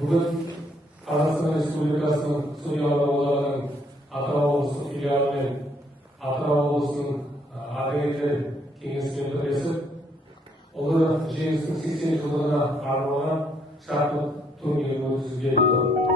Bugün Қазақстан Республикасының судьялар одағының Атырау облыстық филиалы мен Атырау облысының ардагерлер кеңесімен бірлесіп, ұлы жеңістің 80 жылдығына арналған шахмат турнирін өткізуге отыр.